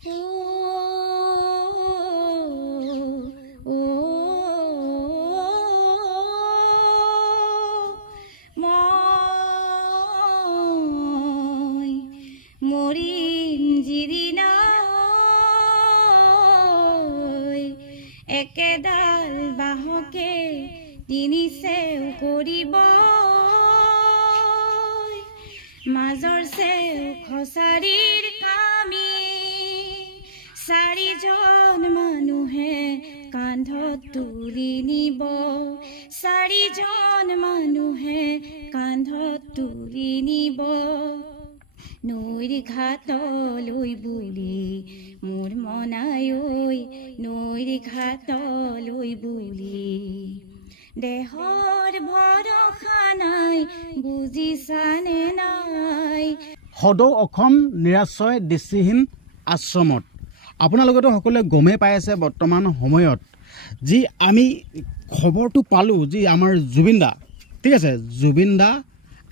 মই মৰিম যিদিনা একেডাল বাহকে তিনি চেও কৰিব মাজৰ চেও খচাৰীৰ কামি চাৰিজন মানুহে কান্ধত তুলি নিব চাৰিজন মানুহে কান্ধত তুলি নিব নৈৰ ঘাটলৈ বুলি মোৰ মনাই ঐ নৈৰ ঘাটলৈ বুলি দেহৰ ভৰসা নাই বুজিছানে নাই। সদৌ অসম নিৰাশ্ৰয় দৃষ্টিহীন আশ্ৰমত আপোনালোকেতো সকলোৱে গমেই পাই আছে বৰ্তমান সময়ত যি আমি খবৰটো পালোঁ যি আমাৰ জুবিন দা ঠিক আছে জুবিন দা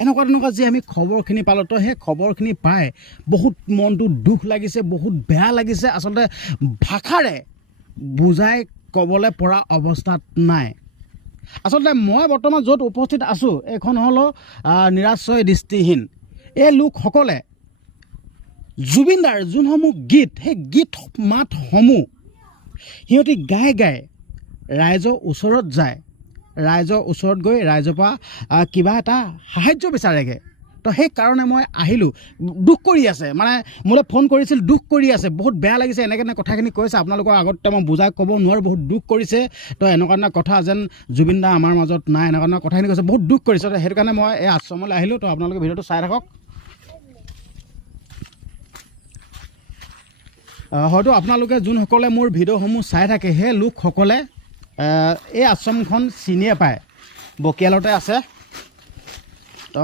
এনেকুৱা যি আমি খবৰখিনি পালোঁ তো সেই খবৰখিনি পাই বহুত মনটো দুখ লাগিছে বহুত বেয়া লাগিছে আচলতে ভাষাৰে বুজাই ক'বলৈ পৰা অৱস্থাত নাই। আচলতে মই বৰ্তমান য'ত উপস্থিত আছোঁ এইখন হ'ল নিৰাশ্ৰয় দৃষ্টিহীন এই লোকসকলে জুবিন দাৰ যোনসমূহ গীত সেই গীত মাতসমূহ সিহঁতি গাই গাই ৰাইজৰ ওচৰত যায় ৰাইজৰ ওচৰত গৈ ৰাইজৰ পৰা কিবা এটা সাহাৰ্য বিচাৰেগৈ তো সেই কাৰণে মই আহিলোঁ দুখ কৰি আছে মানে মোলৈ ফোন কৰিছিল দুখ কৰি আছে বহুত বেয়া লাগিছে এনেকৈ কথাখিনি কৈছে আপোনালোকৰ আগত মই বুজাই ক'ব নোৱাৰোঁ বহুত দুখ কৰিছে তো এনেকুৱা কথা যেন জুবিন দা আমাৰ মাজত নাই এনেকুৱা কথাখিনি কৈছে বহুত দুখ কৰিছে তো সেইটো কাৰণে মই এই আশ্ৰমলৈ আহিলোঁ তো আপোনালোকে ভিডিঅ'টো চাই থাকক। হয়তো আপোনালোকে যোনসকলে মোৰ ভিডিঅ'সমূহ চাই থাকে সেই লোকসকলে এই আশ্ৰমখন চিনিয়ে পায় বকিয়ালতে আছে তো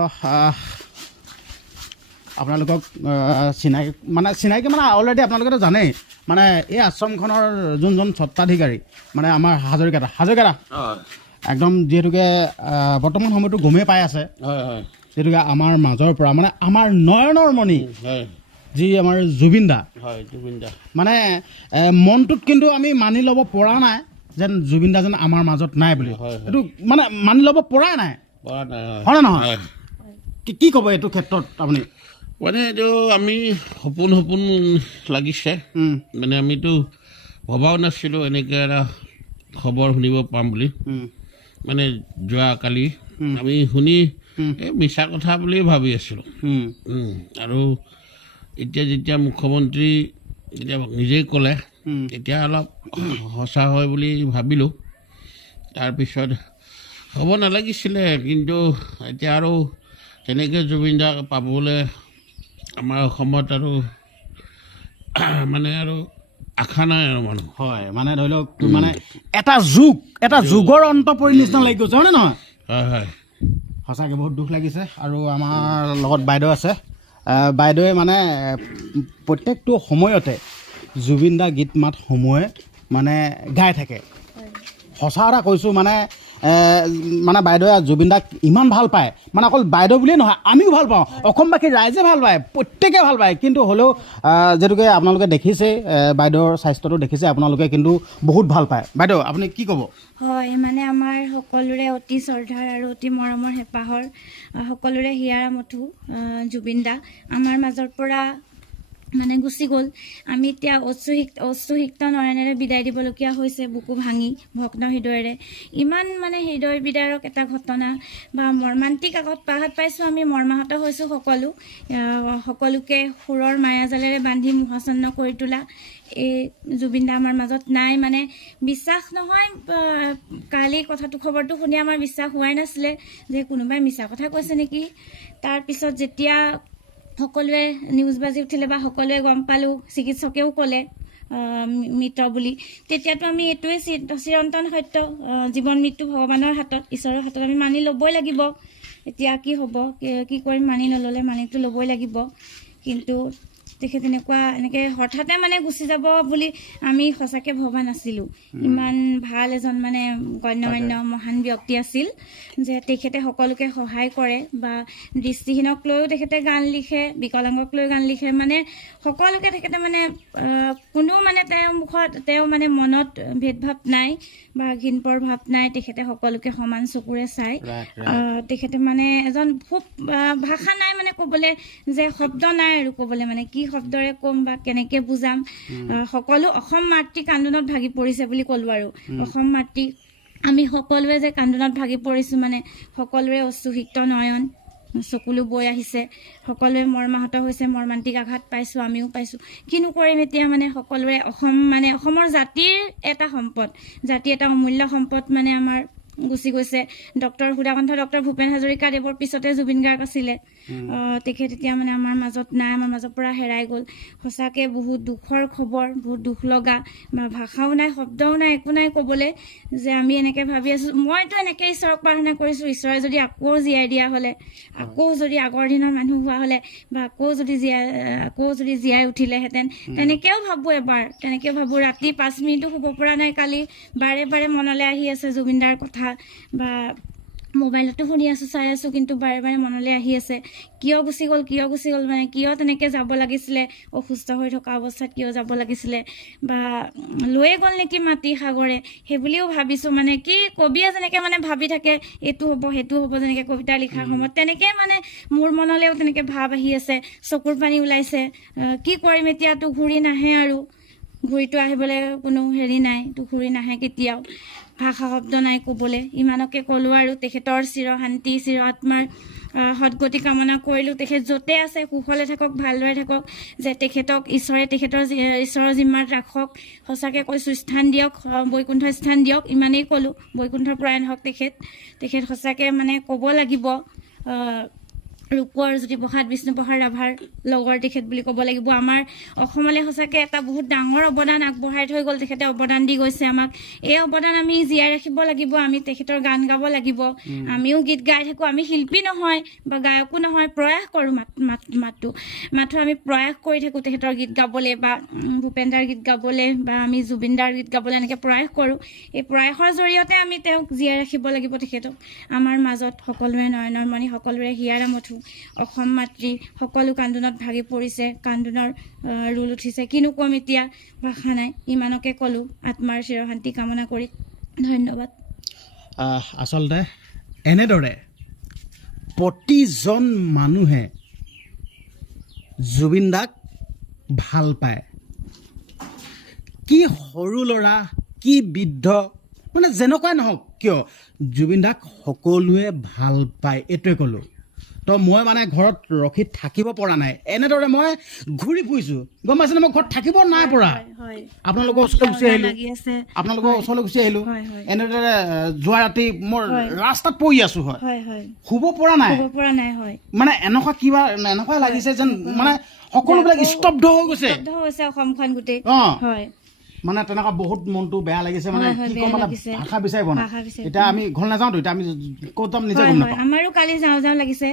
আপোনালোকক চিনাকি মানে অলৰেডি আপোনালোকেতো জানেই মানে এই আশ্ৰমখনৰ যোনজন স্বত্বাধিকাৰী মানে আমাৰ হাজৰিকা একদম যিহেতুকে বৰ্তমান সময়তো গমেই পাই আছে যিহেতুকে আমাৰ মাজৰ পৰা মানে আমাৰ নয়নৰ মণি যি আমাৰ জুবিন দা মানে মনটোত কিন্তু আমি মানি ল'ব পৰা নাই যেন জুবিন দা যেন আমাৰ মাজত নাই বুলি এইটো মানে মানি ল'ব পৰাই নাই হয় নে নহয় কি ক'ব এইটো ক্ষেত্ৰত আপুনি মানে এইটো আমি সপোন লাগিছে মানে আমিতো ভবাও নাছিলোঁ এনেকৈ এটা খবৰ শুনিব পাম বুলি মানে যোৱাকালি আমি শুনি এই মিছা কথা বুলি ভাবি আছিলোঁ আৰু এতিয়া যেতিয়া মুখ্যমন্ত্ৰী যেতিয়া নিজেই ক'লে তেতিয়া অলপ সঁচা হয় বুলি ভাবিলোঁ তাৰপিছত হ'ব নালাগিছিলে কিন্তু এতিয়া আৰু তেনেকৈ জুবিন দাক পাবলৈ আমাৰ অসমত আৰু মানে আৰু আশা নাই আৰু মানুহ হয় মানে ধৰি লওক মানে এটা যুগৰ অন্ত পৰি নিচিনা লাগি গৈছে হয়নে নহয় হয় সঁচাকৈ বহুত দুখ লাগিছে আৰু আমাৰ লগত বাইদেউ আছে বাইদেৱে মানে প্ৰত্যেকটো সময়তে জুবিন দা গীত মাতসমূহে মানে গাই থাকে সঁচা এটা কৈছোঁ মানে বাইদেৱে জুবিন দাক ইমান ভাল পায় মানে অকল বাইদেউ বুলিয়ে নহয় আমিও ভাল পাওঁ অসমবাসী ৰাইজে ভাল পায় প্ৰত্যেকে ভাল পায় কিন্তু হ'লেও যিহেতুকে আপোনালোকে দেখিছে বাইদেউৰ স্বাস্থ্যটো দেখিছে আপোনালোকে কিন্তু বহুত ভাল পায় বাইদেউ আপুনি কি ক'ব হয় মানে আমাৰ সকলোৰে অতি শ্ৰদ্ধাৰ আৰু অতি মৰমৰ হেঁপাহৰ সকলোৰে হিয়াৰ মঠু জুবিন দা আমাৰ মাজৰ পৰা মানে গুচি গ'ল আমি এতিয়া অশ্ৰুসিক্ত নয়নেৰে বিদায় দিবলগীয়া হৈছে বুকু ভাঙি ভগ্ন হৃদয়েৰে ইমান মানে হৃদয় বিদাৰক এটা ঘটনা বা মৰ্মান্তিক আগত পাহাত পাইছোঁ আমি মৰ্মাহত হৈছোঁ সকলোকে সুৰৰ মায়াজালেৰে বান্ধি মোহাচ্ছন্ন কৰি তোলা এই জুবিন দা আমাৰ মাজত নাই মানে বিশ্বাস নহয় কালি খবৰটো শুনি আমাৰ বিশ্বাস হোৱাই নাছিলে যে কোনোবাই মিছা কথা কৈছে নেকি তাৰপিছত যেতিয়া সকলোৱে নিউজ বাজি উঠিলে বা সকলোৱে গম পালোঁ চিকিৎসকেও ক'লে মৃত বুলি তেতিয়াতো আমি এইটোৱে চিৰন্তন সত্য জীৱন মৃত্যু ভগৱানৰ হাতত ঈশ্বৰৰ হাতত আমি মানি ল'বই লাগিব এতিয়া কি হ'ব কি কৰিম মানি নল'লে মানিটো ল'বই লাগিব কিন্তু তেখেত এনেকৈ হঠাতে মানে গুচি যাব বুলি আমি সঁচাকৈ ভবা নাছিলোঁ। ইমান ভাল এজন মানে গণ্যমান্য মহান ব্যক্তি আছিল যে তেখেতে সকলোকে সহায় কৰে বা দৃষ্টিহীনক লৈও তেখেতে গান লিখে, বিকলাংগক লৈ গান লিখে, মানে সকলোকে তেখেতে মানে কোনো মানে তেওঁৰ মুখত তেওঁ মানে মনত ভেদভাৱ নাই বা ঘিণপৰ ভাৱ নাই, তেখেতে সকলোকে সমান চকুৰে চায়। তেখেতে মানে এজন খুব ভাষা নাই মানে ক'বলৈ, যে শব্দ নাই আৰু ক'বলৈ, মানে কি শব্দৰে ক'ম বা কেনেকৈ বুজাম। সকলো অসম মাতৃক আন্দোলনত ভাগি পৰিছে বুলি ক'লোঁ আৰু অসম মাতৃ আমি সকলোৱে যে কান্দোনত ভাগি পৰিছোঁ, মানে সকলোৰে অশ্ৰুসিক্ত নয়ন চকুলো বৈ আহিছে, সকলোৱে মৰ্মাহত হৈছে, মৰ্মান্তিক আঘাত পাইছোঁ, আমিও পাইছোঁ। কিনো কৰিম এতিয়া, মানে সকলোৰে অসমৰ জাতিৰ এটা সম্পদ, জাতিৰ এটা অমূল্য সম্পদ মানে আমাৰ গুচি গৈছে। সুধাকণ্ঠ ডক্টৰ ভূপেন হাজৰিকা দেৱৰ পিছতে জুবিন গাৰ্গ আছিলে। তেখেত এতিয়া মানে আমাৰ মাজত নাই, আমাৰ মাজৰ পৰা হেৰাই গ'ল। সঁচাকৈ বহুত দুখৰ খবৰ, বহুত দুখ লগা, বা ভাষাও নাই, শব্দও নাই, একো নাই ক'বলৈ, যে আমি এনেকৈ ভাবি আছোঁ। মইতো এনেকৈ ঈশ্বৰক প্ৰাৰ্থনা কৰিছোঁ, ঈশ্বৰে যদি আকৌ জীয়াই দিয়া হ'লে, আকৌ যদি আগৰ দিনৰ মানুহ হোৱা হ'লে, বা আকৌ যদি জীয়াই উঠিলেহেঁতেন, তেনেকৈও ভাবোঁ এবাৰ, তেনেকৈ ভাবোঁ। ৰাতি 5 মিনিটো শুব পৰা নাই কালি, বাৰে বাৰে মনলৈ আহি আছে জুবিনদাৰ কথা, বা মোবাইলতো শুনি আছোঁ, চাই আছোঁ, কিন্তু বাৰে বাৰে মনলৈ আহি আছে, কিয় গুচি গ'ল মানে কিয় তেনেকৈ যাব লাগিছিলে, অসুস্থ হৈ থকা অৱস্থাত কিয় যাব লাগিছিলে, বা লৈয়ে গ'ল নেকি মাটি সাগৰে, সেইবুলিও ভাবিছোঁ। মানে কি কবিয়ে যেনেকৈ মানে ভাবি থাকে এইটো হ'ব সেইটো হ'ব, যেনেকৈ কবিতা লিখাৰ সময়ত, তেনেকৈ মানে মোৰ মনলৈও তেনেকৈ ভাৱ আহি আছে, চকুৰ পানী ওলাইছে। কি কৰিম এতিয়া, তো ঘূৰি নাহে আৰু, ঘূৰিটো আহিবলৈ কোনো হেৰি নাই, তো ঘূৰি নাহে কেতিয়াও, ভাষা শব্দ নাই ক'বলৈ। ইমানকে ক'লোঁ আৰু তেখেতৰ চিৰশান্তি, চিৰ আত্মাৰ সদগতি কামনা কৰিলোঁ। তেখেত য'তে আছে কুশলে থাকক, ভালদৰে থাকক, যে তেখেতক ঈশ্বৰৰ জিম্মাত ৰাখক। সঁচাকৈ কৈছোঁ, স্থান দিয়ক, বৈকুণ্ঠ স্থান দিয়ক, ইমানেই ক'লোঁ। বৈকুণ্ঠৰ পৰায়ণ হওক তেখেত সঁচাকৈ মানে ক'ব লাগিব, ৰূপৰ জ্যোতিপ্ৰসাদ বিষ্ণুপ্ৰসাদ ৰাভাৰ লগৰ তেখেত বুলি ক'ব লাগিব। আমাৰ অসমলৈ সঁচাকৈ এটা বহুত ডাঙৰ অৱদান আগবঢ়াই থৈ গ'ল, তেখেতে অৱদান দি গৈছে আমাক। এই অৱদান আমি জীয়াই ৰাখিব লাগিব, আমি তেখেতৰ গান গাব লাগিব। আমিও গীত গাই থাকোঁ, আমি শিল্পী নহয় বা গায়কো নহয়, প্ৰয়াস কৰোঁ, মাথো আমি প্ৰয়াস কৰি থাকোঁ তেখেতৰ গীত গাবলৈ, বা ভূপেনদাৰ গীত গাবলৈ, বা আমি জুবিনদাৰ গীত গাবলৈ, এনেকৈ প্ৰয়াস কৰোঁ। এই প্ৰয়াসৰ জৰিয়তে আমি তেওঁক জীয়াই ৰাখিব লাগিব, তেখেতক আমাৰ মাজত। সকলোৰে নয়নৰ মণি, সকলোৰে হিয়াৰ মঠু, অসম মাতৃ, সকলো কান্দোনত ভাগি পৰিছে, কান্দোনৰ ৰোল উঠিছে। কিনো ক'ম এতিয়া, ভাষা নাই, ইমানকে ক'লোঁ, আত্মাৰ চিৰশান্তি কামনা কৰি ধন্যবাদ। আচলতে এনেদৰে প্ৰতিজন মানুহে জুবিন দাক ভাল পায়, কি সৰু ল'ৰা, কি বৃদ্ধ, মানে যেনেকুৱাই নহওক কিয়, জুবিন দাক সকলোৱে ভাল পায়, এইটোৱে ক'লোঁ। তো মই মানে ঘৰত ৰখি থাকিব পৰা নাই, এনেদৰে মই ঘূৰি ফুৰিছোঁ, গম পাইছেনে, মই ঘৰত থাকিব নাই পৰা। আপোনালোকৰ ওচৰলৈ গুচি আহিলোঁ, এনেদৰে যোৱা ৰাতি মই ৰাস্তাত পৰি আছোঁ, শুব পৰা নাই, মানে এনেকুৱা লাগিছে যেন মানে সকলোবিলাক স্তব্ধ হৈ গৈছে অসমখন গোটেই। মানে তেনেকুৱা বহুত মনটো বেয়া লাগিছে, মানে কি ক'ম, মানে ভাষা বিচাৰিব না। এতিয়া আমি ঘৰ নাযাওঁতো, এতিয়া আমি ক'ত যাম নিজে গম নাপাওঁ। আমাৰো কালি যাওঁ লাগিছে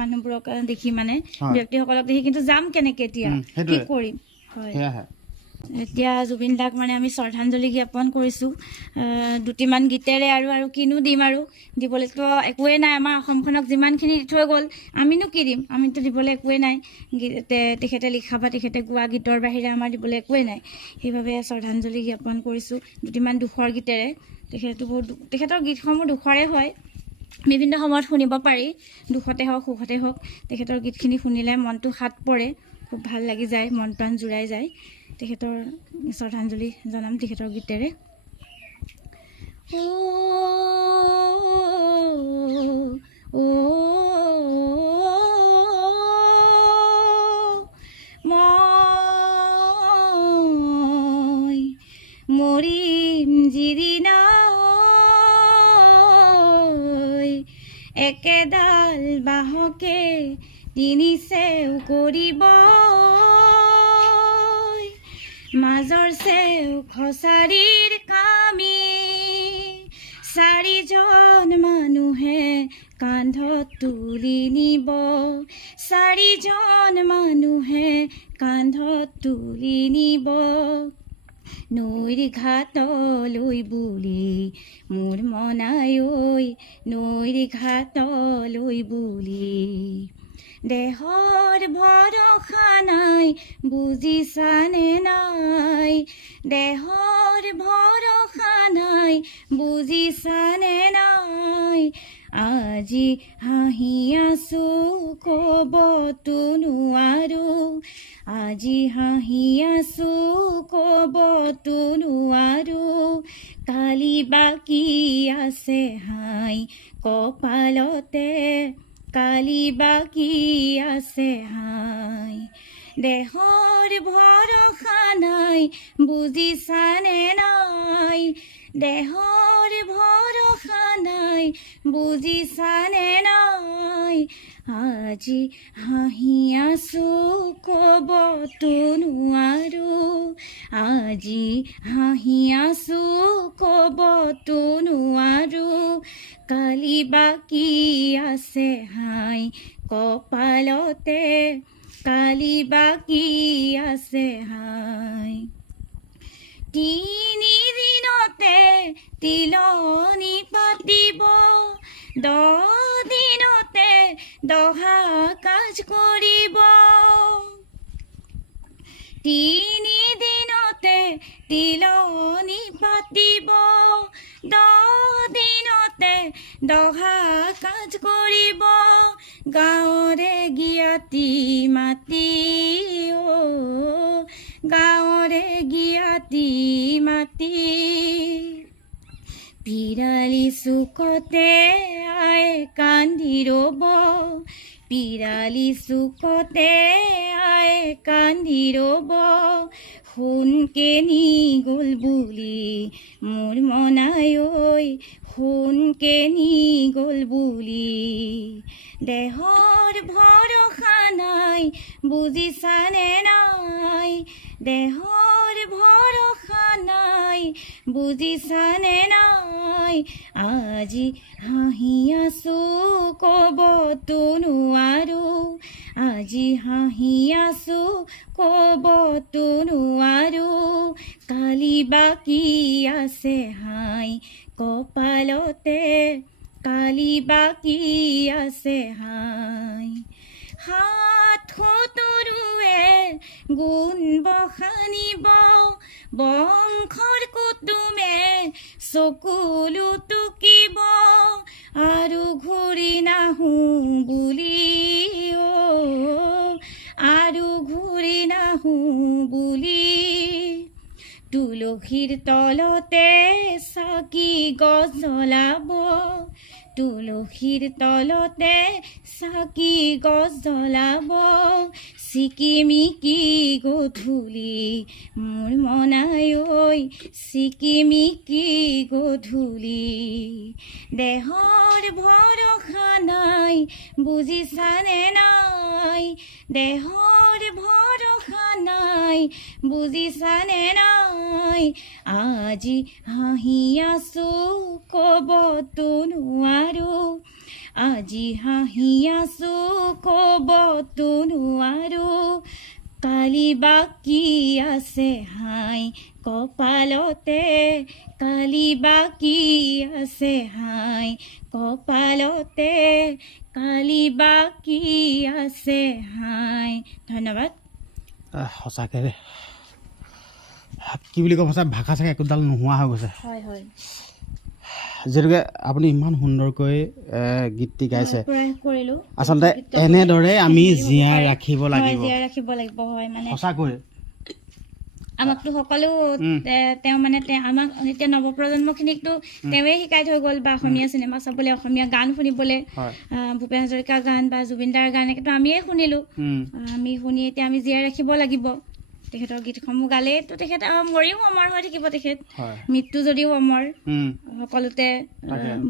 মানুহবোৰক দেখি, মানে ব্যক্তিসকলক দেখি, কিন্তু যাম কেনেকে এতিয়া, কি কৰিম। এতিয়া জুবিন দাক মানে আমি শ্ৰদ্ধাঞ্জলি জ্ঞাপন কৰিছোঁ দুটিমান গীতেৰে, আৰু কিনো দিম, আৰু দিবলৈতো একোৱেই নাই। আমাৰ অসমখনক যিমানখিনি দি থৈ গ'ল, আমিনো কি দিম, আমিতো দিবলৈ একোৱেই নাই। তেখেতে লিখা বা তেখেতে গোৱা গীতৰ বাহিৰে আমাৰ দিবলৈ একোৱেই নাই। সেইবাবে শ্ৰদ্ধাঞ্জলি জ্ঞাপন কৰিছোঁ দুটিমান দুখৰ গীতেৰে। তেখেতৰ গীতসমূহ দুখৰে হয়, বিভিন্ন সময়ত শুনিব পাৰি, দুখতে হওক সুখতে হওক। তেখেতৰ গীতখিনি শুনিলে মনটো সাত পৰে, খুব ভাল লাগি যায়, মন প্ৰাণ জোৰাই যায়। তেখেতৰ শ্ৰদ্ধাঞ্জলি জনাম তেখেতৰ গীতেৰে। মই মৰিম যিদিনা একেডাল বাঁহকে তিনি চেও কৰিব, মাজৰ চেও খচাৰিৰ কামি, চাৰিজন মানুহে কান্ধত তুলি নিব, চাৰিজন মানুহে কান্ধত তুলি নিব নৈৰ ঘাটলৈ বুলি মোৰ মনাই ঐ নৈৰ ঘাটলৈ বুলি দেহৰ ভৰসা নাই বুজিছানে নাই দেহৰ ভৰসা নাই বুজিছানে নাই আজি হাঁহি আছো ক'বতো নোৱাৰো আজি হাঁহি আছো ক'বতো নোৱাৰো কালি বাকী আছে হাই কপালতে কালি বাকী আছে হাই দেহৰ ভৰসা নাই বুজিছানে নাই দেহৰ ভৰসা নাই বুজিছানে নাই আজি হাঁহি আছো ক'বতো নোৱাৰো আজি হাঁহি আছো ক'বতো নোৱাৰো কালি বাকী আছে হাই কপালতে কালি বাকী আছে হাই 3 দিনতে তিলনি পাতিব 10 দিনতে দহা কাজ কৰিব 3 দিনতে তিলনি পাতিব 10 দিনতে দহা কাজ কৰিব গাঁৱৰে জ্ঞাতি মাতি গাঁৱৰে জ্ঞাতি মাতি পিৰালি চুকতে আই কান্দি ৰ'ব পিৰালি চুকতে আই কান্দি ৰ'ব সোণকে নি গ'ল বুলি মোৰ মনাই ঐ সোণকে নি গ'ল বুলি দেহৰ ভৰসা নাই বুজিছানে নাই দেহৰ ভৰসা নাই বুজিছানে নাই আজি হাঁহি আছো ক'বতো নোৱাৰো আজি হাঁহি আছো ক'বতো নোৱাৰো কালি বাকী আছে হাই কপালতে কালি বাকী আছে হাই হাত সতৰুৱে গুণ বখানিব বংশৰ কুটুমে চকুলো টুকিব আৰু ঘূৰি নাহো বুলি আৰু ঘূৰি নাহো বুলি তুলসীৰ তলতে চাকি গছ জ্বলাব তুলসীৰ তলতে চাকি গছ জ্বলাব চিকিমিকি গধূলি মোৰ মনাই ঐ চিকিমিকি গধূলি দেহৰ ভৰসা নাই বুজিছানে নাই দেহৰ ভৰসা নাই বুজিছানে নাই আজি হাঁহি আছো ক'বতো নোৱাৰো আজি হাঁহি আছো ক'বতো নোৱাৰো কালি বাকী আছে হাই কপালতে কালি বাকী আছে হাই কপালতে কালি বাকী আছে হাই ধন্যবাদ সঁচাকৈ দেই কি বুলি ক'ব সঁচা ভাষা চাগে একোডাল নোহোৱা হৈ গৈছে হয় হয় যিহেতুকে আপুনি ইমান সুন্দৰকৈ গীতটি গাইছে প্ৰয়াস কৰিলোঁ আচলতে এনেদৰে আমি জীয়াই ৰাখিব হয় লাগিব জীয়াই ৰাখিব লাগিব হয় মানে সঁচাকৈ আমাকতো সকলো তেওঁ মানে আমাক এতিয়া নৱপ্ৰজন্মখিনিকতো তেওঁৱে শিকাই থৈ গ'ল বা অসমীয়া চিনেমা চাবলৈ অসমীয়া গান শুনিবলৈ হয় ভূপেন হাজৰিকাৰ গান বা জুবিন দাৰ গান একেতো আমিয়ে শুনিলোঁ আমি শুনি এতিয়া আমি জীয়াই ৰাখিব লাগিব তেখেতৰ গীতসমূহ গালেতো তেখেত মৰিও অমৰ হৈ থাকিব তেখেত হয় মৃত্যু যদিও অমৰ সকলোতে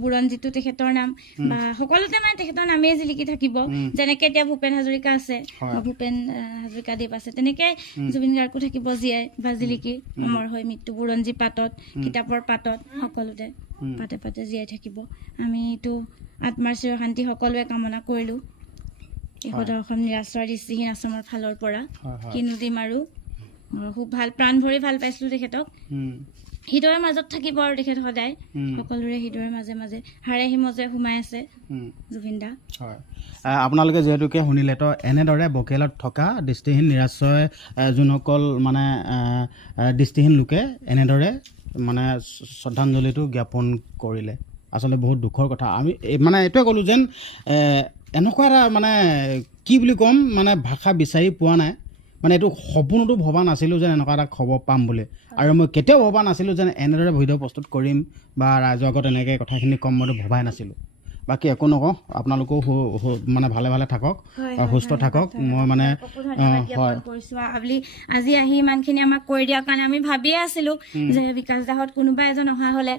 বুৰঞ্জীটো তেখেতৰ নাম বা সকলোতে মানে তেখেতৰ নামেই জিলিকি থাকিব যেনেকে এতিয়া ভূপেন হাজৰিকা আছে বা ভূপেন হাজৰিকা দেৱ আছে তেনেকে জুবিন গাৰ্গো থাকিব জীয়াই বা জিলিকি অমৰ হৈ মৃত্যু বুৰঞ্জী পাতত কিতাপৰ পাতত সকলোতে পাতে পাতে জীয়াই থাকিব আমিতো আত্মাৰ চিৰ শান্তি সকলোৱে কামনা কৰিলোঁ এই সদৰ অসম নিৰাশ্ৰয় দৃষ্টিহীন আশ্ৰমৰ ফালৰ পৰা হয় হয় কিনো দিম আৰু খুব ভাল প্ৰাণ ভৰি ভাল পাইছিলোঁ তেখেতক হৃদয়ৰ মাজত থাকিব আৰু তেখেত সদায় সকলোৰে হৃদয়ৰ মাজে মাজে হাড়ে হিমজে সোমাই আছে জুবিন দা হয় আপোনালোকে যিহেতুকে শুনিলে তো এনেদৰে বকিয়ালত থকা দৃষ্টিহীন নিৰাশ্ৰয় যোনসকল মানে দৃষ্টিহীন লোকে এনেদৰে মানে শ্ৰদ্ধাঞ্জলিটো জ্ঞাপন কৰিলে আচলতে বহুত দুখৰ কথা আমি মানে এইটোৱে ক'লোঁ যেন এনেকুৱা এটা মানে কি বুলি ক'ম মানে ভাষা বিচাৰি পোৱা নাই মানে এইটো সপোনতো ভবা নাছিলোঁ যেন এনেকুৱা এটা খবৰ পাম বুলি আৰু মই কেতিয়াও ভবা নাছিলোঁ যেন এনেদৰে ভিডিঅ' প্ৰস্তুত কৰিম বা ৰাইজৰ আগত এনেকৈ কথাখিনি ক'ম মইতো ভবাই নাছিলোঁ বাকী একো নকওঁ আপোনালোকেও মানে ভালে ভালে থাকক সুস্থ থাকক মই মানে হয় আজি আহি ইমানখিনি আমাক কৰি দিয়াৰ কাৰণে আমি ভাবিয়ে আছিলোঁ যে বিকাশ দাহঁত কোনোবা এজন অহা হ'লে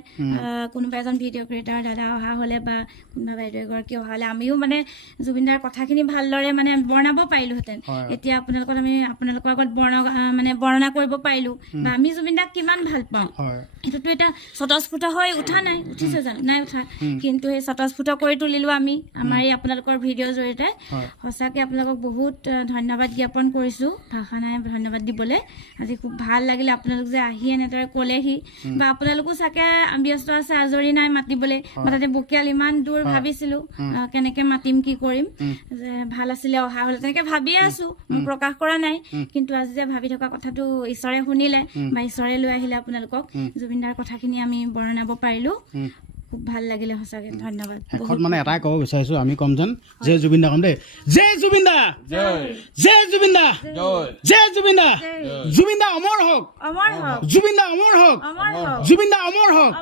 কোনোবা এজন ভিডিঅ' ক্ৰিয়েটাৰ দাদা অহা হ'লে বা কোনোবা বাইদেউ এগৰাকী অহা হ'লে আমিও মানে জুবিন দাৰ কথাখিনি ভালদৰে মানে বৰ্ণাব পাৰিলোহেঁতেন এতিয়া আপোনালোকৰ আগত বৰ্ণনা কৰিব পাৰিলোঁ বা আমি জুবিন দাক কিমান ভাল পাওঁ সেইটোতো এটা স্বতঃস্ফূৰ্ত হৈ উঠা নাই উঠিছে জানো নাই উঠা কিন্তু সেই স্বতঃস্ফূৰ্ত কৰি তুলিলোঁ আমি আমাৰ এই আপোনালোকৰ ভিডিঅ'ৰ জৰিয়তে সঁচাকৈ আপোনালোকক বহুত ধন্যবাদ জ্ঞাপন কৰিছোঁ ভাষা নাই ধন্যবাদ দিবলৈ আজি খুব ভাল লাগিলে আপোনালোক যে আহি এনেদৰে ক'লেহি বা আপোনালোকো চাগে ব্যস্ত আছে আজৰি নাই মাতিবলৈ বা তাতে বকিয়াল ইমান দূৰ ভাবিছিলোঁ কেনেকৈ মাতিম কি কৰিম যে ভাল আছিলে অহা হ'লে তেনেকৈ ভাবিয়ে আছোঁ মই প্ৰকাশ কৰা নাই কিন্তু আজি যে ভাবি থকা কথাটো ঈশ্বৰে শুনিলে বা ঈশ্বৰে লৈ আহিলে আপোনালোকক জুবিন দাৰ কথাখিনি আমি বৰ্ণাব পাৰিলোঁ খুব ভাল লাগিলে সঁচাকৈ ধন্যবাদ শেষত মানে এটাই ক'ব বিচাৰিছোঁ আমি ক'ম যেন জয় জুবিন দা ক'ম দেই জয় জুবিন দা জয় জুবিন দা জয় জুবিন দা জুবিন দা অমৰ হওক জুবিন দা অমৰ হওক জুবিন দা অমৰ হওক